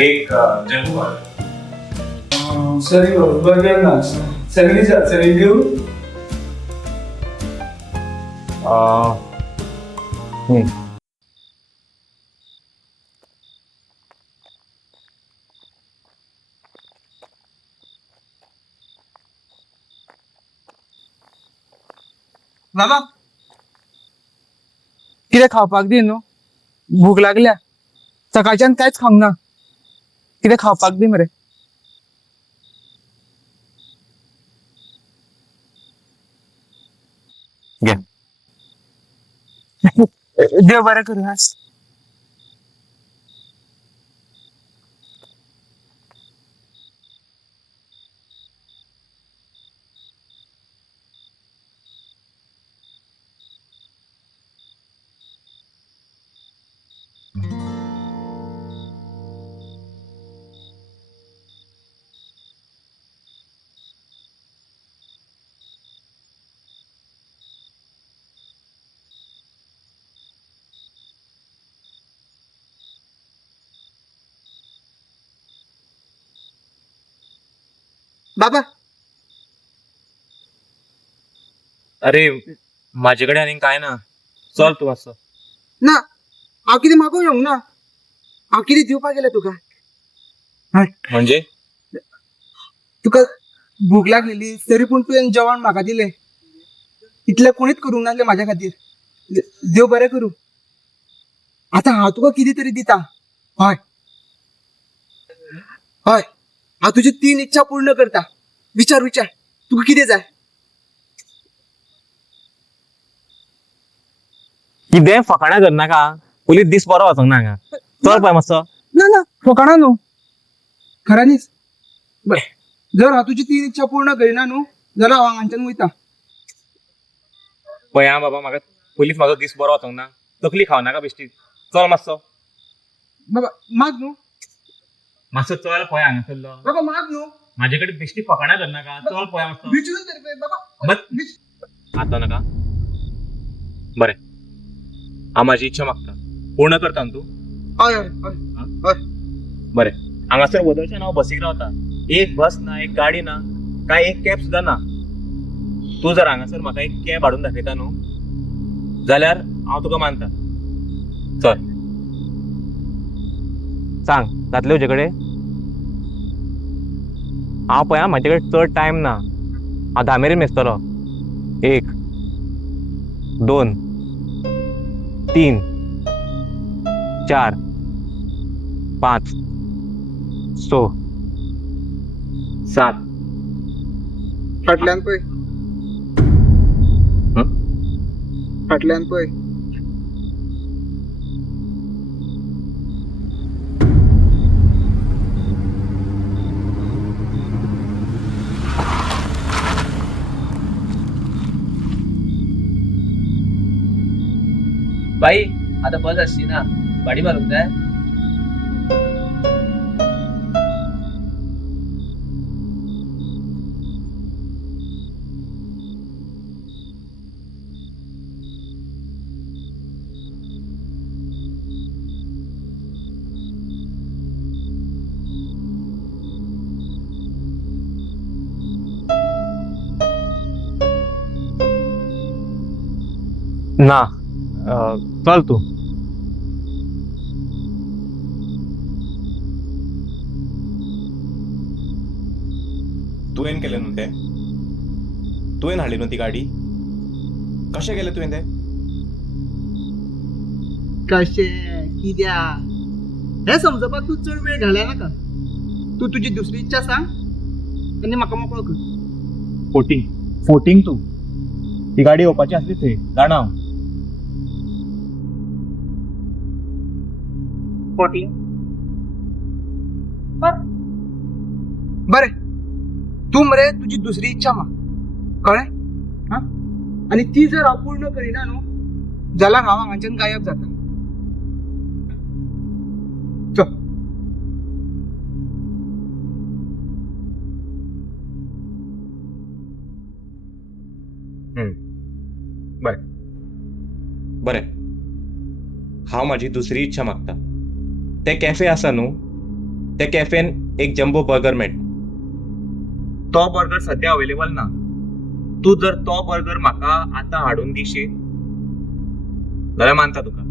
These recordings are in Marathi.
एक जम्बो ऑर्डर. सरी बर्गर ना सगळी देऊ. बाबा कितें खावपाक दी न्हू, भूक लागल्या. सकाळच्यान कांयच खावंक ना. कितें खावपाक दी मरे. घे. देव बरें करूं. हा बाबा अरे माझ्याकडे आणि काय ना, चल तू असं. ना हांव कितें मागूंक येवंक ना. हांव कितें दिवपाक गेलें तुका. म्हणजे तुका भूक लागलेली तरी पूण तुवें जेवण म्हाका दिलें. इतलें कोणीच करूंक नासलें म्हाज्या खातीर. देव बरें करूं. आतां हांव तुका कितें तरी दिता. हय हय हांव तुजी 3 इच्छा पूर्ण करता. विचार विचार तुका कितें जाय. कितें फकाणां करनाका, पयलीं दीस बरो वचोंक ना हांगा. चल पळय मातसो. ना ना फकाणा न्हू, खऱ्यांनीच. जर हांव तुजी 3 इच्छा पूर्ण करिना न्हू जाल्यार हांव हांगाच्यान वयता. पळय हा बाबा, म्हाका पयलींच म्हाजो दीस बरो वचोंक ना. तकली खावनाका बेश्टी. चल मातसो. बाबा माग न्हू. मातसो चल पळय हांगासरलो. बाबा माग न्हू. माझे कडेन बेश्टी फकाणां करनाका. चल पळय मातसो. विचारून तरी पळय बाबा. आता नाका. बरें, हांव म्हाजी इच्छा मागता. पूर्ण करता न्हू तूं. हय हय हय हय. बरें, हांगासर वदळच्यान हांव बसीक रावता. एक बस ना, एक गाडी ना, काय एक कॅब सुद्दां ना. तूं जर हांगासर म्हाका एक कॅब हाडून दाखयता न्हू जाल्यार हांव तुका मानता. चल सांग, जातलें तुजे कडेन? हांव पळय हा, म्हाजे कडेन चड टायम ना. हांव 10 मेरेन मेजतलो. 1 2 3 4 5 6 7. फाटल्यान पळय. फाटल्यान पळय. बाई आता बस असती ना, गाडी मारून जाय. ना, चल तू. तुवें केलें न्हू तें. तुवें हाडली न्हू ती गाडी. कशें केलें तुवें तें? कशें किद्या हे समजपाक तू चड वेळ घालया नाका. तू तुजी दुसरी इच्छा सांग आनी म्हाका मोकळो कर. फोटींग तू. ती गाडी येवपाची आसली थंय, जाणा हांव. बरें, तू मरे तुजी दुसरी इच्छा माग. कळ्ळें? हा आनी ती जर हांव पूर्ण करिना न्हू जाल्यार हांव हांगाच्यान गायब जाता. चल. बरें, हांव म्हाजी दुसरी इच्छा मागता. तें कॅफे आसा न्हू, त्या कॅफेन एक जम्बो बर्गर मेट. तो बर्गर सध्या अवेलेबल ना. तू जर तो बर्गर म्हाका आतां हाडून दिशीत जाल्यार मानता तुका.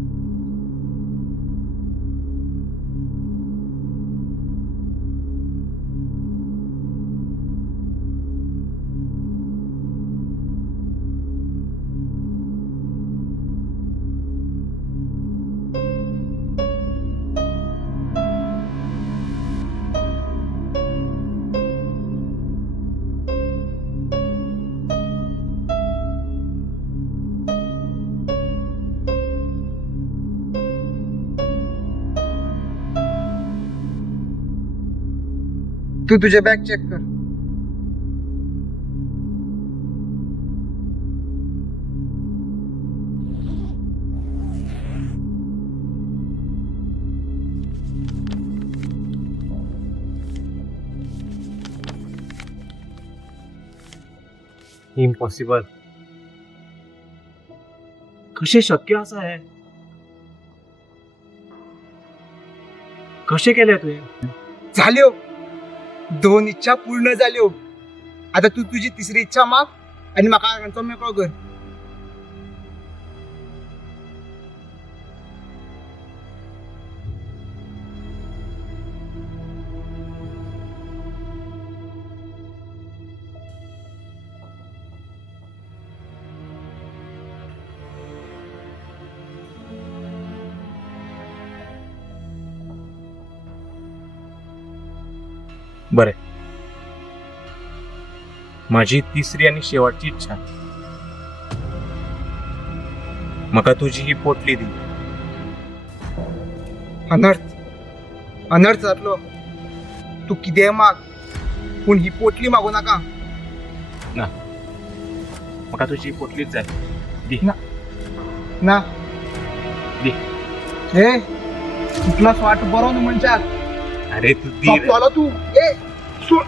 तू तुझे बॅग चेक कर. इम्पॉसिबल. कशें शक्य आसा हे? कशें केलें तुवें? झाल्यो 2 इच्छा पूर्ण जाल्यो. आता तू तुझी तिसरी इच्छा माग आणि म्हाका हांगांचो मेकळो कर. बरें. माझी तिसरी आणि शेवटची इच्छा. म्हाका तुझी ही पोटली दी. अनर्थ जातलो. तू कितेंय माग पूण ही पोटली मागू नाका. म्हाका तुझी ही पोटलीच जाय. दी. ना दी. हे तुला स्वाट बरो न्हू मनशाक. अरे तू दी रे. सोपतलो तू. ए सोड.